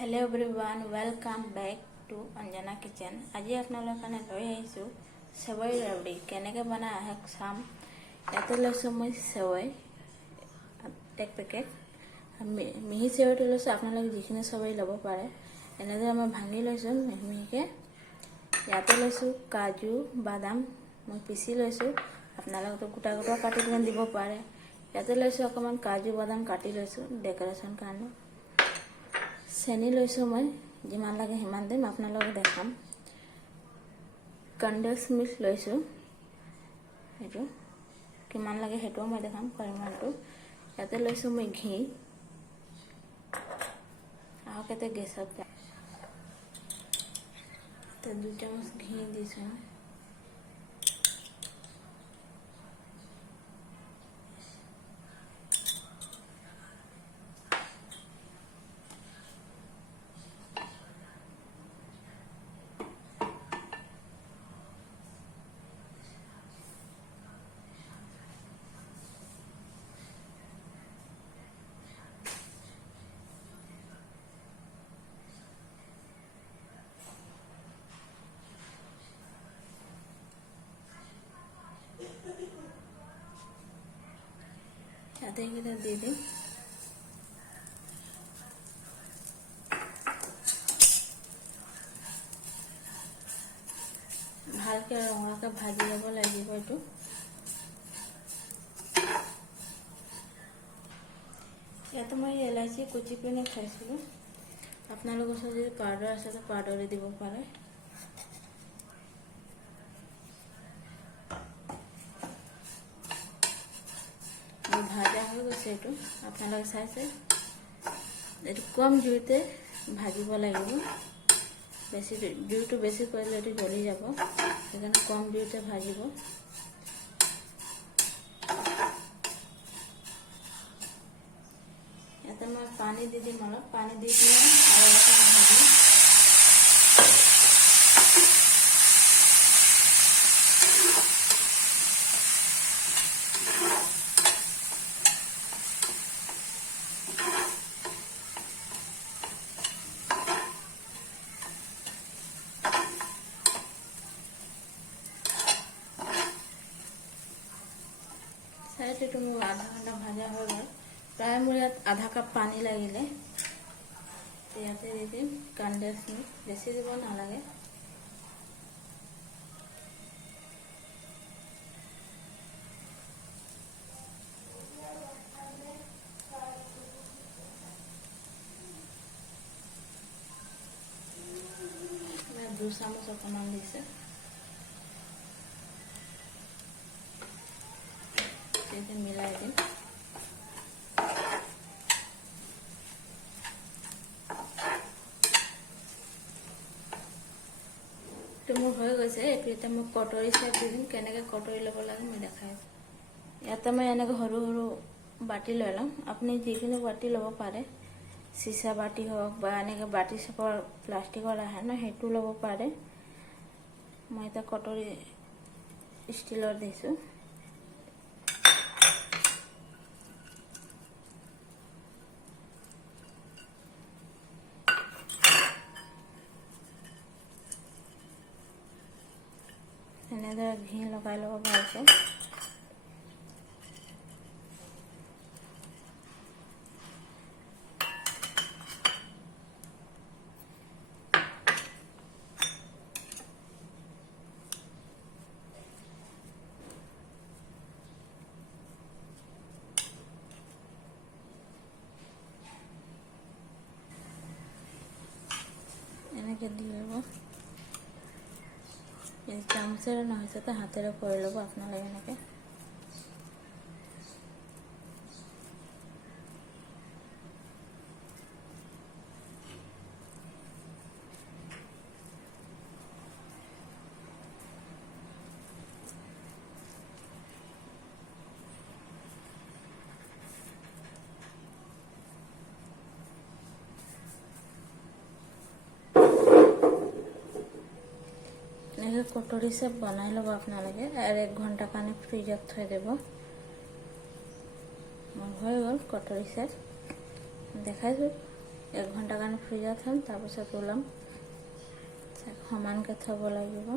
Hello everyone, welcome back to Anjana kitchen. आज आपनालोक কাৰণে লৈ আহিছোঁ সেৱৈ ৰাবৰি কেনেকৈ বনাই আহক চাম। ইয়াতে লৈছোঁ মই সেৱৈ এক পেকেট। মিহি সেৱৈটো লৈছোঁ, আপোনালোকে যিখিনি সেৱৈ ল'ব পাৰে এনেদৰে মই ভাঙি লৈছোঁ মিহি মিহিকৈ। ইয়াতে লৈছোঁ কাজু বাদাম মই পিচি লৈছোঁ, আপোনালোকে গোটা গোটা কাটি দিব পাৰে। ইয়াতে লৈছোঁ অকণমান কাজু বাদাম কাটি লৈছোঁ ডেকৰেশ্যন কাৰণে। চেনি লৈছোঁ মই যিমান লাগে সিমান দিম, আপোনালোকক দেখাম। কণ্ডেন্স মিল্ক লৈছোঁ, সেইটো কিমান লাগে সেইটোও মই দেখাম পৰিমাণটো। ইয়াতে লৈছোঁ মই ঘি, আহক ইয়াতে গেছত 2 চামুচ ঘি দিছোঁ। এইকেইটা দি দিম। ভালকৈ ৰঙাকৈ ভাজি ল'ব লাগিব এইটো। ইয়াতে মই ইলাচি কুচি পিনে খাইছিলোঁ, আপোনালোকৰ ওচৰত যদি পাউডাৰ আছে তো পাউডাৰে দিব পাৰে। ভাজা হৈ গৈছে এইটো, আপোনালোকে চাইছে। এইটো কম জুইতে ভাজিব লাগিব, বেছি জুইটো বেছি কৰিলে এইটো জ্বলি যাব, সেইকাৰণে কম জুইতে ভাজিব। ইয়াতে মই পানী দি দিম, অলপ পানী দি কিনে আৰু অলপ ভাজিম। এইটো মোৰ আধা ঘণ্টা ভাজা হৈ গ'ল, প্ৰায় মোৰ ইয়াত আধা কাপ পানী লাগিলে। ইয়াতে দি দিম কণ্ডেন্স মিল্ক, বেছি দিব নালাগে। মই 2 চামুচ অকণমান দিছে। মিলাই দিম। এইটো মোৰ হৈ গৈছে। এইটো এতিয়া মই কটৰী চেপ দি দিম, কেনেকৈ কটৰী ল'ব লাগে মই দেখাই আছোঁ। ইয়াতে মই এনেকৈ সৰু সৰু বাটি লৈ ল'ম, আপুনি যিকোনো বাটি ল'ব পাৰে, চিচা বাটি হওক বা এনেকৈ বাটি চেপৰ প্লাষ্টিকৰ আহে ন, সেইটো ল'ব পাৰে। মই এতিয়া কটৰী ষ্টিলৰ দিছোঁ। এনেদৰে ঘি লগাই ল'ব ভালকৈ। এনেকৈ দি ল'ব, চামুচেৰে নহৈছে তো হাতেৰে কৰি ল'ব আপোনালোকে এনেকৈ। কটৰী চেপ বনাই ল'ব আপোনালোকে আৰু 1 ঘণ্টা কাৰণে ফ্ৰিজত থৈ দিব। মোৰ হৈ গ'ল কটৰী চেপ, দেখাইছোঁ। 1 ঘণ্টা কাৰণে ফ্ৰিজত থ'ম, তাৰপিছত ওলাম। সমানকৈ থ'ব লাগিব।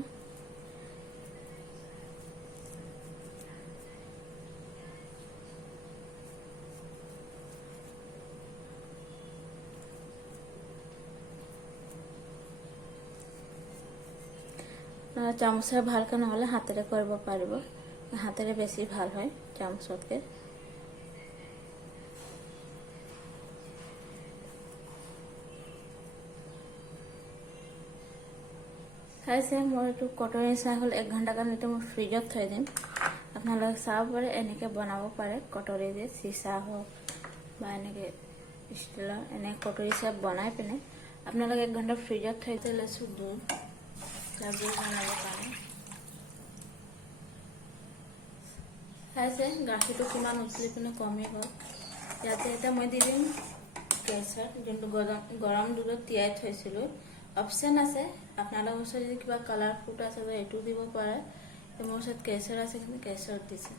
চামুচেৰে ভালকৈ নহ'লে হাতেৰে কৰিব পাৰিব, হাতেৰে বেছি ভাল হয় চামুচতকৈ। চাইছে মোৰ এইটো কটৰ নিচিনা হ'ল। 1 ঘণ্টা কাৰণে এইটো মই ফ্ৰিজত থৈ দিম। আপোনালোকে চাব পাৰে, এনেকৈ বনাব পাৰে কটৰী দি, চিচা হওক বা এনেকৈ ষ্টিলৰ এনেকৈ কটৰী চব বনাই পিনে আপোনালোকে 1 ঘণ্টা ফ্ৰিজত থৈ দিলে লৈছোঁ দুধ বনাবৰ কাৰণে। চাইছে গাখীৰটো কিমান উতলি পিনে কমি গ'ল। ইয়াতে এতিয়া মই দি দিম কেশৰ, যোনটো গৰম দুধত তিয়াই থৈছিলোঁ। অপশ্যন আছে, আপোনালোকৰ ওচৰত যদি কিবা কালাৰ ফুড আছে তো এইটো দিব পাৰে। মোৰ ওচৰত কেশৰ আছে কিন্তু কেশৰ দিছে।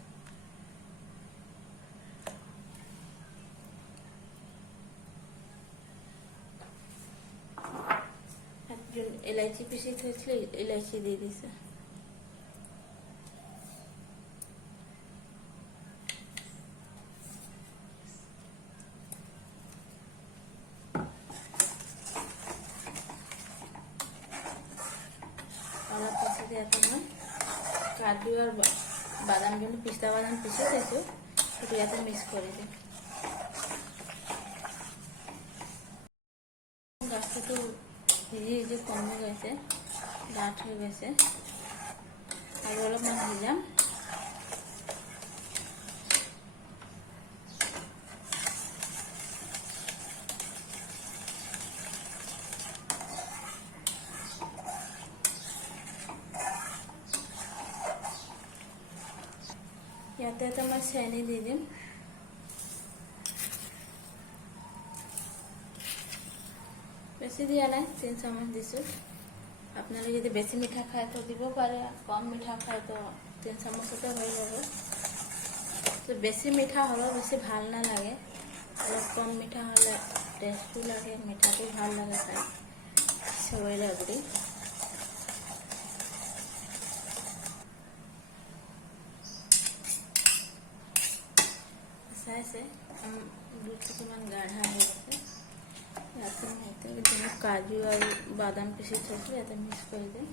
ইলাইচি পিচি থৈছিলে, ইলাইচি দি দিছে। অলপ পাছত ইয়াতে মই কাজু আৰু বাদাম, যোনটো পিস্তা বাদাম পিচি থৈছোঁ সেইটো ইয়াতে মিক্স কৰি দিম। গাখীৰটো সিজি সিজি কমি গৈছে, ডাঠ হৈ গৈছে, আৰু অলপমান সিজাম। ইয়াতে এটা মই চেনি দি দিম। বেছি দিয়া নাই, 3 চামুচ দিছোঁ। আপোনালোকে যদি বেছি মিঠা খায় তো দিব পাৰে, কম মিঠা খায় তো 3 চামুচতে হৈ যাব। তো বেছি মিঠা হ'লেও বেছি ভাল নালাগে, অলপ কম মিঠা হ'লে টেষ্টটো লাগে, মিঠাটো ভাল লাগে খাই। সেৱৈ ৰাবৰি চাইছে দুধটো কিমান গাঢ়া হৈ আছে। ইয়াতে মই কাজু আৰু বাদাম পিচি থৈছোঁ, ইয়াতে মিক্স কৰি দিম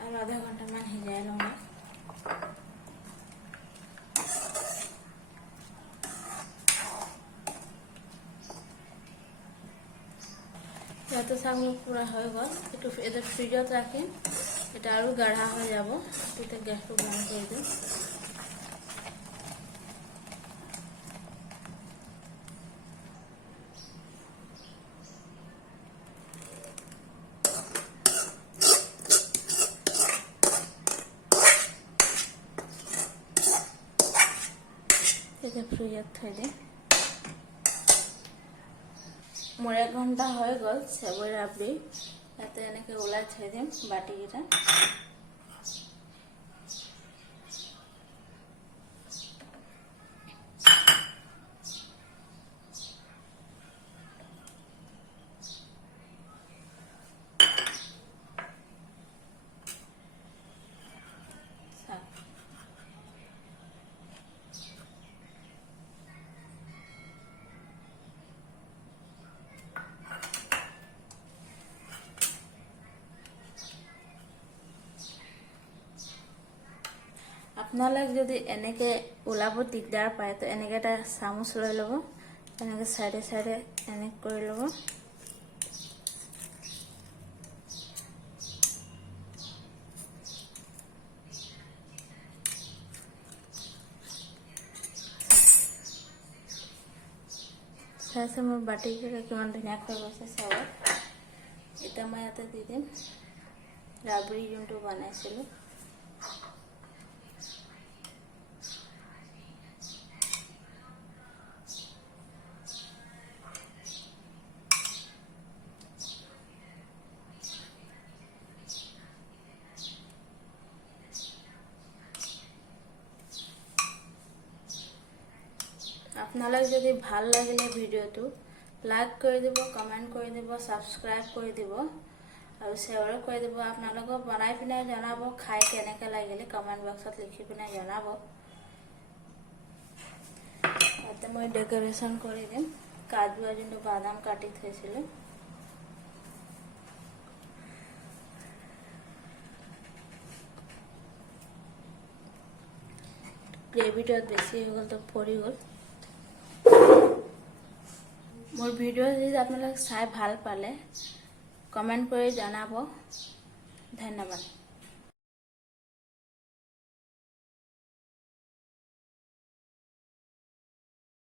আৰু আধা ঘণ্টামান সিজাই লওঁ। ইয়াতে চাউল পুৰা হৈ গ'ল। এইটো এতিয়া ফ্ৰিজত ৰাখিম, এটা আৰু গাঢ়া হৈ যাব। তেতিয়া গেছটো বন্ধ কৰি দিম। এতিয়া ফ্ৰিজত থৈ দিম। মোৰ 1 ঘণ্টা হৈ গ'ল সেৱৈ ৰাবৰি। ইয়াতে এনেকৈ ওলাই থৈ দিম বাটিকেইটা। আপোনালোকে যদি এনেকৈ ওলাব দিগদাৰ পায় তো এনেকৈ এটা চামুচ লৈ ল'ব, এনেকৈ চাইডে চাইডে এনেকৈ কৰি ল'ব। চাইছে মোৰ বাটিকেইটা কিমান ধুনীয়াকৈ গৈছে চাউল। এতিয়া মই ইয়াতে দি দিম ৰাবৰি যোনটো বনাইছিলোঁ। আপোনালোক যদি ভাল লাগিলে ভিডিওটো লাইক কৰি দিব, কমেন্ট কৰি দিব, সাবস্ক্ৰাইব কৰি দিব আৰু শেয়াৰ কৰি দিব। আপোনালোকক বনাই পিনে জনাব খাই কেনেকৈ লাগিলে, কমেন্ট বক্সত লিখি পিনে জনাব। ইয়াতে মই ডেকোৰেশন কৰি দিম কাজু আৰু যোনটো বাদাম কাটি থৈছিলোঁ। গ্ৰেভিটো বেছি হৈ গ'ল তো পৰি গ'ল। মোৰ ভিডিঅ' যদি আপোনালোক চাই ভাল পালে কমেন্ট কৰি জনাব। ধন্যবাদ।